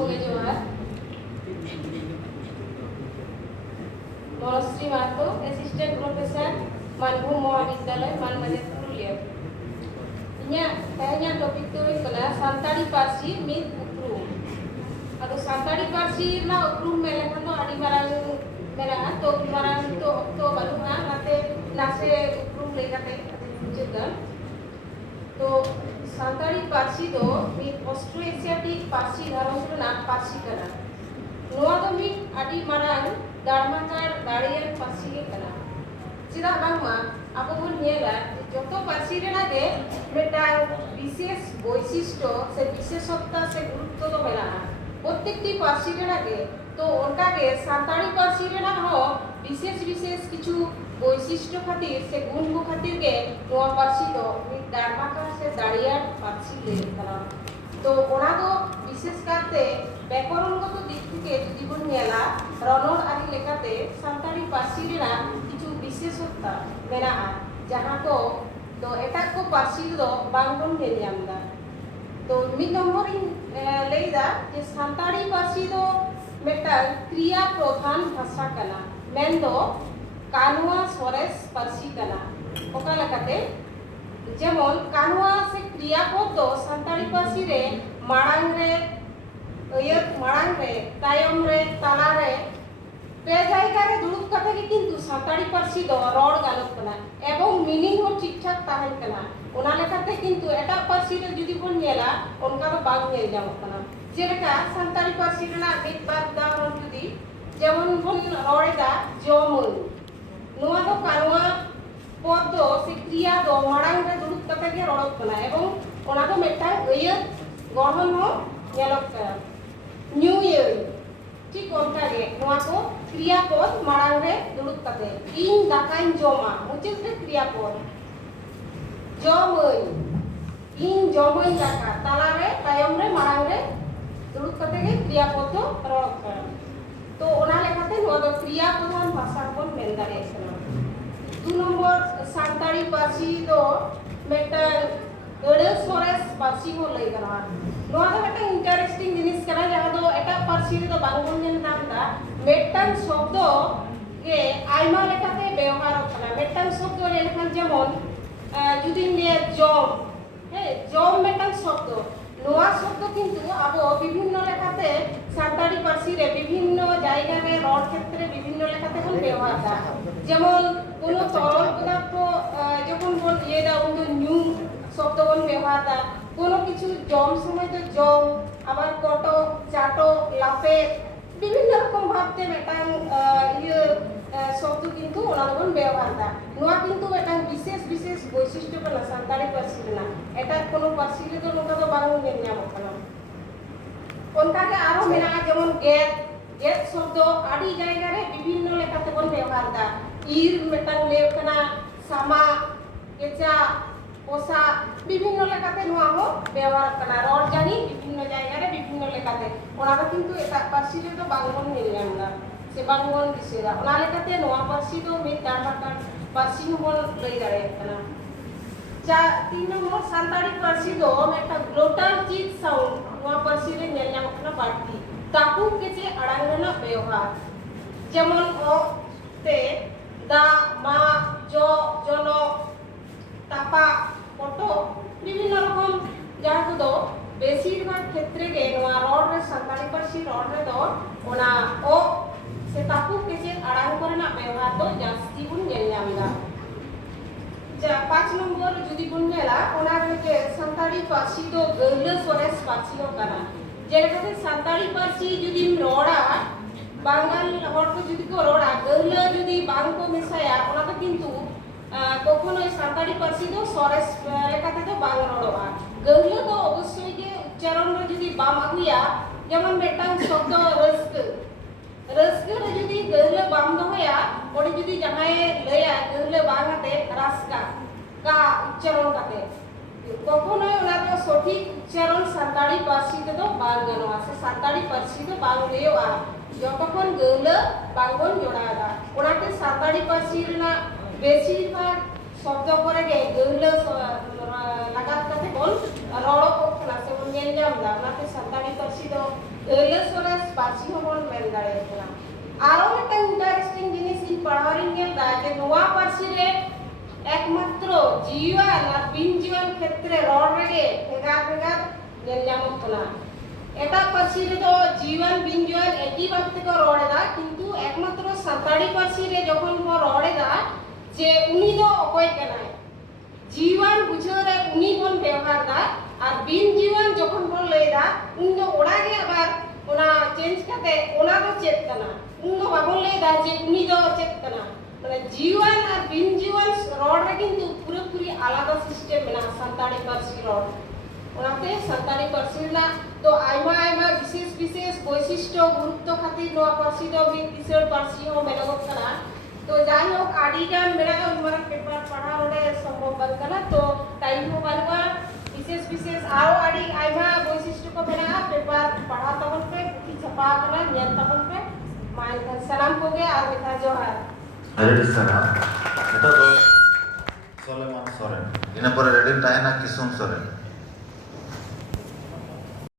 ᱵᱚᱸᱜᱮ ᱡᱚᱦᱟᱨ Monoshree Mahato assistant professor Manbhum মহাবিদ্যালয় মানবাজার পুরুলিয়া ইᱧᱟᱹᱜ ᱛᱮᱦᱮᱧᱟᱜ ᱴᱚᱯᱤᱠ ᱫᱚ ᱦᱩᱭᱩᱜ ᱠᱟᱱᱟ ᱥᱟᱱᱛᱟᱲᱤ ᱯᱟᱹᱨᱥᱤ ᱢᱤᱫ ᱩᱯᱨᱩᱢ ᱟᱫᱚ ᱥᱟᱱᱛᱟᱲᱤ ᱯᱟᱹᱨᱥᱤ ᱨᱮᱱᱟᱜ ᱩᱯᱨᱩᱢ ᱢᱮᱱ ᱞᱮᱠᱷᱟᱱ ᱫᱚ ᱟᱹᱰᱤ ᱢᱟᱨᱟᱝ ᱢᱮᱱᱟᱜᱼᱟ ᱛᱚ ᱢᱟᱨᱟᱝ ᱱᱤᱛᱚᱜ ᱚᱠᱛᱚ ᱵᱟᱹᱱᱩᱜᱼᱟ ᱚᱱᱟᱛᱮ ᱱᱟᱥᱮ ᱩᱯᱨᱩᱢ ᱞᱟᱹᱭ ᱠᱟᱛᱮ ᱢᱩᱪᱟᱹᱫᱟ तो सानताड़ी पार्सी दो मिद ऑस्ट्रो एशियाटिक पार्सी घारंज रेनाग पार्सी कना नोआ दो मिद आदि मारांग दारमाकार दाड़ियान पार्सी गे कना चिदा बांगमा आबो बोन नेला जतो पार्सी रेनागे मिटांग विशेष বৈশিষ্ট্য से विशेषता से गुरुत्व दो मेनागा प्रत्येकटी पार्सी रेनागे तो ओनकागे सानताड़ी पार्सी रेना हो विशेष विशेष किछु বৈশিষ্ট্য খাতির से गुण को खातिर के नोआ पार्सी दो मिद दारमाकार से दाड़ियान पार्सी ले कना तो ओना दो विशेष करते व्याकरणगत दिक থেকে যদি বন নেলা রনড় আদি লেখাতে সানতাড়ি পার্সি রেনাগ কিছু বিশেষতা মেনাগা যাহা को तो एटा को पार्सी दो बांगबन नेल ᱧᱟᱢदा तो मिद नम्बर इन लेदा जे सानताड़ी पार्सी दो मेटा क्रिया प्रधान भाषा कना मेन दो कानुआ सोरेस पार्सी कना ओका लेकाते जेमन कानुआ से क्रियापद दो सानताड़ी पार्सी रे माड़ांग रे माड़ांग रे तायम रे ताला रे पे जायगा रे दुड़ुब काते के किंतु सानताड़ी पार्सी दो रड़ गानत कना एवं मीनिंग हो ठीक ठाक ताहेन कना ओना लेकाते किंतु एटा पार्सी रे जुदी बोन नेला ओनका दो बाग नेल जामत कना जेलेका सानताड़ी पार्सी रेना मिद बार उदाहरण जुदी जेमन बोन रड़ेदा जमन नोआ दो कानुआ पद दो से क्रिया दो माड़ांग रे दुड़ुब काते के रड़त कना एवं ओना दो मेटा अयत गठन हो नेलत कना न्यू ईयर ठीक ओनका गे नोआ को क्रियापद माड़ांग रे दुड़ुब काते इन दाकाइन जमा मुचेद रे क्रियापद जमई इन जमई दाका ताला रे तायम रे माड़ांग रे दुड़ुब काते के क्रियापद दो रड़त कना तो ओना लेखाते नोआ दो क्रिया प्रधान भाषा बन मेन दाड़े कना दो नंबर सानताड़ी पार्सी दो मेटा अड़े सोरेस पार्सी को लई कना नोआ दो मेटा इंटरेस्टिंग जिनिस कना जहा दो एटा पार्सी रे दो बांगबन नेल नामदा मेटान शब्द के आइमा लेखाते व्यवहार कना मेटान शब्द लेखान जेमन जुदी ने जम हे जम मेटान शब्द नोआ शब्द किंतु आबो विभिन्न लेखाते सानताड़ी पार्सी रे विभिन्न जायगा रे रड़ क्षेत्रे विभिन्न लेखाते बन व्यवहार दा जेमन कोनो तरल पदार्थ যখন বন ইয়েদা উন্দো নিউ শব্দ বন ব্যবহার দা কোনো কিছু জম সময় তো জম আবার কটো চাটো লাপে বিভিন্ন রকম ভাবতে মেটাং ইয়ে শব্দ কিন্তু ওনা বন ব্যবহার দা নোয়া কিন্তু এটা বিশেষ বিশেষ বৈশিষ্ট্য কনা সানতাড়ি পার্সি না এটা কোনো পার্সি রে তো নোকা তো বাংলা নেন ᱧᱟᱢᱚᱜ ᱠᱟᱱᱟ ওনকাকে আরো মেনা যেমন গেট গেট শব্দ আদি জায়গা রে বিভিন্ন লেখাতে বন ব্যবহার দা ইর মেটাং লেও কনা সামা কেচা পোসা বিভিন্ন লেখাতে নোয়া হো ব্যবহার কনা রড জানি বিভিন্ন জায়গা রে বিভিন্ন লেখাতে ওনারা কিন্তু এটা পার্সি রে তো বাংবন নেল ᱧᱟᱢদা से बांगबन दिसेदा ओना लेखाते नोआ पार्सी दो मिद दारमाकार पार्सी बन लई दाड़े कना चा 3 नंबर सानताड़ी पार्सी दो मेटा ग्लोटाल चीज साउंड नोआ पार्सी रे नेल ᱧᱟᱢᱚᱜ कना बाड़ती ताकू के जे अड़ांग रेना व्यवहार जेमन ओ ते दा मा जो जनो तापा पटो विभिन्न रकम जहाँ को दो बेसिरभाग क्षेत्र के नोआ रड रे सानताड़ी पार्सी रड रे दो ओना ओ से ताकू के जे अड़ांग करना व्यवहार दो जास्ती बुन नेल ᱧᱟᱢदा जा 5 नंबर जुदी बुन नेला ओना के सानताड़ी पार्सी दो गैला सोरेस पार्सी हो कना जेलेकाते सानताड़ी पार्सी जुदी रड़ा बांगाल हर को जुदी को रड़ा गैला जुदी बांग को मिसाया ओना तो किंतु कखनो सानताड़ी पार्सी दो सोरेस लेखाते तो बांग रड़ोआ गैला तो अवश्य के उच्चारण रे जुदी बाम आगुया जेमन मेटांग शब्द रस्क रे जुदी गैला बाम दोया ओडी जुदी जहाय लया गैला बांगाते रास्का का उच्चारण काते कखनो ओना तो सठिक उच्चारण सानताड़ी पार्सी ते तो बांग गनोआ से सानताड़ी पार्सी तो बांग लेयोआ যতক্ষণ গैला बांगबन जोड़ादा ओनाते सानताड़ी पार्सी रेना बेसिरभाग शब्द करे गे गैला लगात काते बोल रड़ो को ना से बन नेल ᱧᱟᱢदा ओनाते सानताड़ी पार्सी दो ᱟᱹᱞᱟᱹ ᱥᱚᱨᱮᱥ ᱯᱟᱹᱨᱥᱤ ᱦᱚᱸᱵᱚᱱ ᱢᱮᱱ ᱫᱟᱲᱮᱭᱟᱜ ᱠᱟᱱᱟ ᱟᱨᱚ ᱢᱤᱫᱴᱟᱝ ᱤᱱᱴᱟᱨᱮᱥᱴᱤᱝ ᱡᱤᱱᱤᱥ ᱤᱧ ᱯᱟᱲᱦᱟᱣᱤᱧ ᱧᱮᱞᱫᱟ ᱡᱮ ᱱᱚᱣᱟ ᱯᱟᱹᱨᱥᱤ ᱨᱮ একমাত্র জীবন আর বিন জীবন ক্ষেত্রে রড় রেগে ভেগার ভেগার ᱧᱮᱞ ᱧᱟᱢᱚᱜ ᱠᱟᱱᱟ ᱮᱴᱟᱜ ᱯᱟᱹᱨᱥᱤ ᱨᱮᱫᱚ ᱡᱤᱣᱟᱱ ᱵᱤᱱ ᱡᱤᱣᱟᱱ ᱮᱠᱤ ᱵᱷᱟᱵ ᱛᱮᱠᱚ ᱨᱚᱲᱮᱫᱟ ᱠᱤᱱᱛᱩ একমাত্র ᱥᱟᱱᱛᱟᱲᱤ ᱯᱟᱹᱨᱥᱤ ᱨᱮ ᱡᱚᱠᱷᱚᱱ ᱠᱚ ᱨᱚᱲᱮᱫᱟ ᱡᱮ ᱩᱱᱤ ᱫᱚ ᱚᱠᱚᱭ ᱠᱟᱱᱟᱭ जीवन बुझाव रे उनी बन व्यवहार दा और बिन जीवन जखन बन लैदा उन दो ओड़ा गे आबार ओना चेंज करते ओना दो चेक कना उन दो बाबन लैदा जे उनी दो चेक कना माने जीवन और बिन जीवन रोड रे किंतु पूरे पूरी आलादा सिस्टम मेना संताड़ी पार्सी रोड ओनाते संताड़ी पार्सी ना तो आइमा आइमा विशेष विशेष वैशिष्ट्य गुरुत्व खातिर नोआ पार्सी दो भी किशोर पार्सी हो मेनागत कना तो जाई होक आडिगान मेरा हमारा पेपर पढ़ा रोडे संभव बन कना तो टाइम हो बारवा विशेष विशेष आओ आडि आइमा वैशिष्ट्य को मेना पेपर पढ़ा तबन पे की छपा कना ᱧᱮᱞ तबन पे मान सलाम को गया और बेटा जोहार रेडी सलाम এটা তো সলেমান সরেন ইনা পরে রেডি তাই না কিশোর সরেন